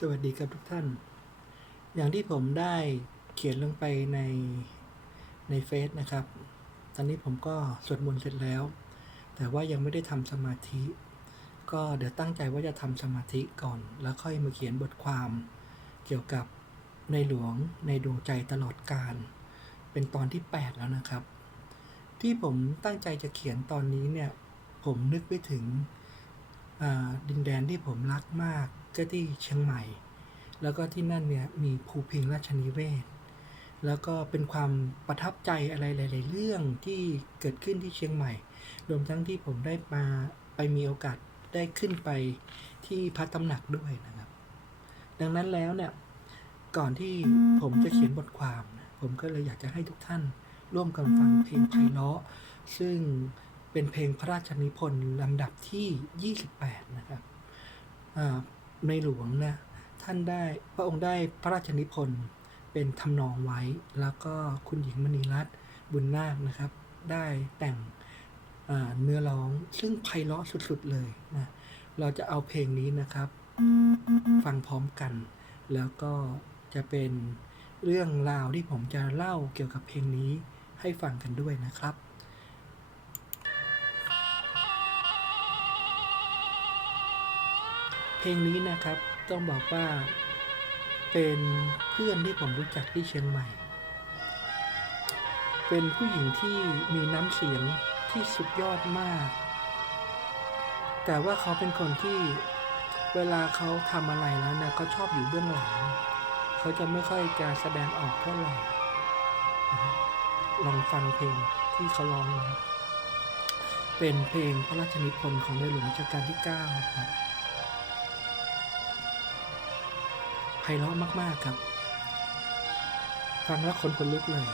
สวัสดีครับทุกท่าน อย่างที่ผมได้เขียนลงไปในในเฟซนะครับ ตอนนี้ผมก็สวดมนต์เสร็จแล้ว แต่ว่ายังไม่ได้ทำสมาธิ ก็เดี๋ยวตั้งใจว่าจะทำสมาธิก่อน แล้วค่อยมาเขียนบทความเกี่ยวกับในหลวงในดวงใจตลอดกาลเป็นตอนที่ 8 แล้วนะครับ ที่ผมตั้งใจจะเขียนตอนนี้เนี่ย ผมนึกไปถึงดินแดนที่ผมรักมาก ก็ที่เชียงใหม่ แล้วก็ที่นั่นเนี่ยมีภูพิงราชนิเวศ แล้วก็เป็นความประทับใจอะไรหลาย ๆ เรื่องที่เกิดขึ้นที่เชียงใหม่ รวมทั้งที่ผมได้มาไปมีโอกาสได้ขึ้นไปที่พระตำหนักด้วยนะครับ ดังนั้นแล้วเนี่ยก่อนที่ผมจะเขียนบทความนะผมก็เลยอยากจะให้ทุกท่านร่วมกันฟังเพลงไพเราะ ซึ่งเป็นเพลงพระราชนิพนธ์ลำดับที่ 28 นะครับอ่า ในหลวงนะท่านได้พระองค์ได้พระราชนิพนธ์เป็นทำนองไว้ แล้วก็คุณหญิงมณีรัตน์บุญนาคนะครับ ได้แต่งเนื้อร้องซึ่งไพเราะสุดๆเลยนะเราจะเอาเพลงนี้นะครับ ฟังพร้อมกัน แล้วก็จะเป็นเรื่องราวที่ผมจะเล่าเกี่ยวกับเพลงนี้ให้ฟังกันด้วยนะครับ เพลงนี้นะครับต้องบอกว่าเป็นเพื่อนที่ผมรู้จักที่เชียงใหม่ เป็นผู้หญิงที่มีน้ำเสียงที่สุดยอดมาก แต่ว่าเขาเป็นคนที่เวลาเขาทำอะไรแล้วเนี่ยเขาชอบอยู่เบื้องหลัง เขาจะไม่ค่อยจะแสดงออกเท่าไหร่ ลองฟังเพลงที่เขาร้องนะครับเป็นเพลงพระราชนิพนธ์ของในหลวงรัชกาลที่ 9 ครับ ไพเราะมาก ๆ ครับ ฟังแล้วคนคนลุกเลย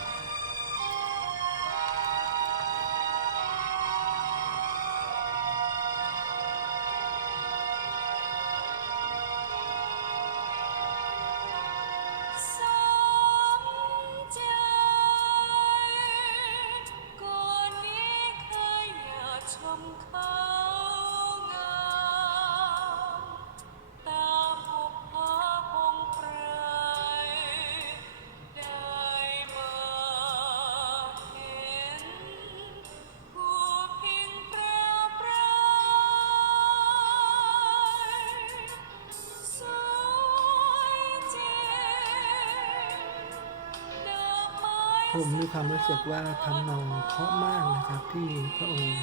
ผมมีความรู้สึกว่าทำนองเพราะมากนะครับที่พระองค์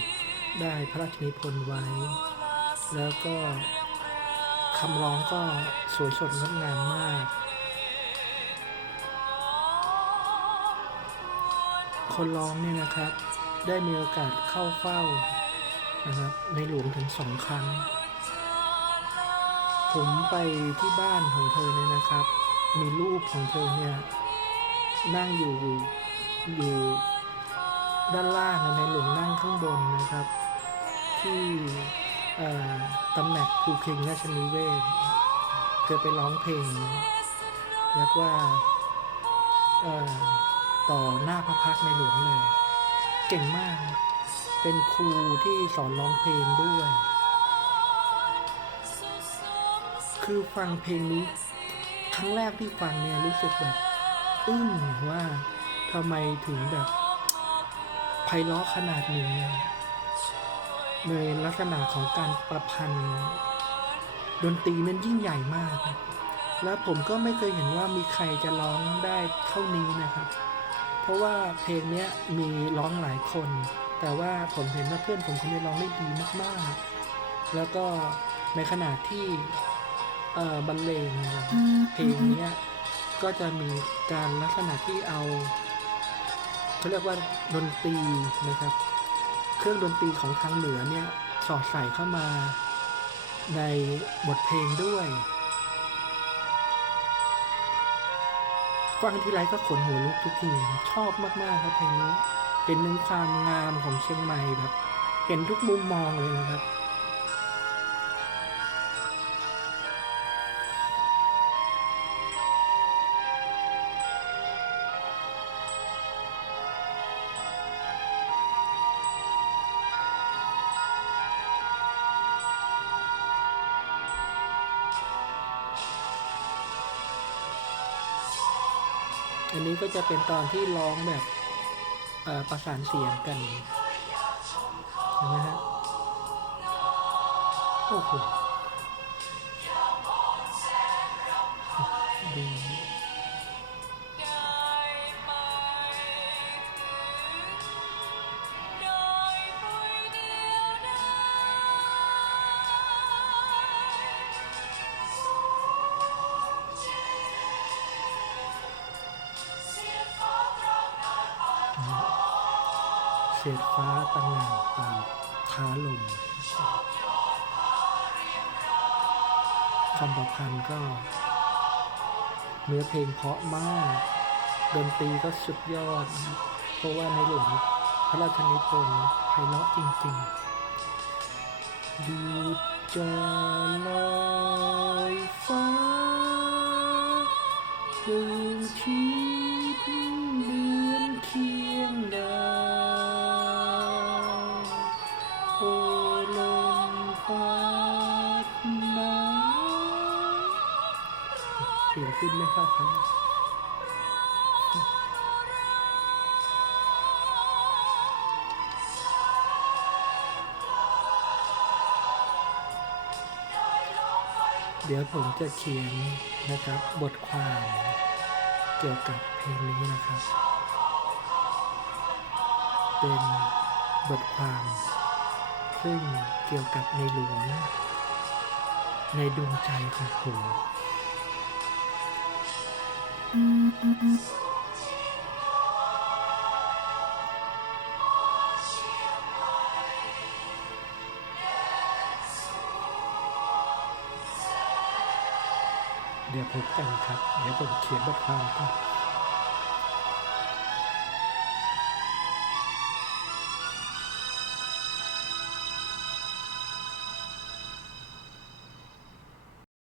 ได้พระราชนิพนธ์ไว้ แล้วก็คำร้องก็สวยสดงดงามมาก คนร้องเนี่ยนะครับ ได้มีโอกาสเข้าเฝ้านะครับในหลวงถึงสองครั้ง ผมไปที่บ้านของเธอเนี่ยนะครับ มีรูปของเธอเนี่ยนั่งอยู่ อยู่ด้านล่างในหลวงนั่งข้างบนนะครับ ที่ตำแหน่งภูคิงราชนิเวศเคยไปร้องเพลงเรียกว่าต่อหน้าพระพักในหลวงเลย เก่งมาก เป็นครูที่สอนร้องเพลงด้วย คือฟังเพลงนี้ ครั้งแรกที่ฟังเนี่ยรู้สึกแบบ อึ้งว่า ทำไมถึงแบบไพเราะขนาดนี้ในลักษณะของการประพันธ์ ดนตรีนั้นยิ่งใหญ่มากครับแล้วผมก็ไม่เคยเห็นว่ามีใครจะร้องได้เท่านี้นะครับ เพราะว่าเพลงเนี้ยมีร้องหลายคน แต่ว่าผมเห็นว่าเพื่อนผมคนนี้ร้องได้ดีมากๆ แล้วก็ในขณะที่เอ่อบรรเลงนะครับเพลงเนี้ยก็จะมีการลักษณะที่เอา เขาเรียกว่าดนตรีนะครับ เครื่องดนตรีของทางเหนือเนี่ยสอดใส่เข้ามาในบทเพลงด้วย ฟังทีไรก็ขนหัวลุกทุกทีชอบมาก ๆ ครับเพลงนี้เห็นถึงความงามของเชียงใหม่แบบ เห็นทุกมุมมองเลยนะครับ อันนี้ก็จะเป็นตอนที่ร้องแบบประสานเสียงกันนไหมฮะโอ้โหดี เศษฟ้าตะงานตามท้าลมคำประพันธ์ก็ เนื้อเพลงเพราะมาก ดนตรีก็สุดยอด เพราะว่าในหลวงพระราชนิพนธ์ไพเราะจริงๆดูจะลอยฟ้าลืมชีพ ขึ้นไหมครับครับเดี๋ยวผมจะเขียนนะครับบทความเกี่ยวกับเพลงนี้นะครับ เป็นบทความซึ่งเกี่ยวกับในหลวง ในดวงใจของผม เดี๋ยวพบกันครับ เดี๋ยวผมเขียนบทความก่อน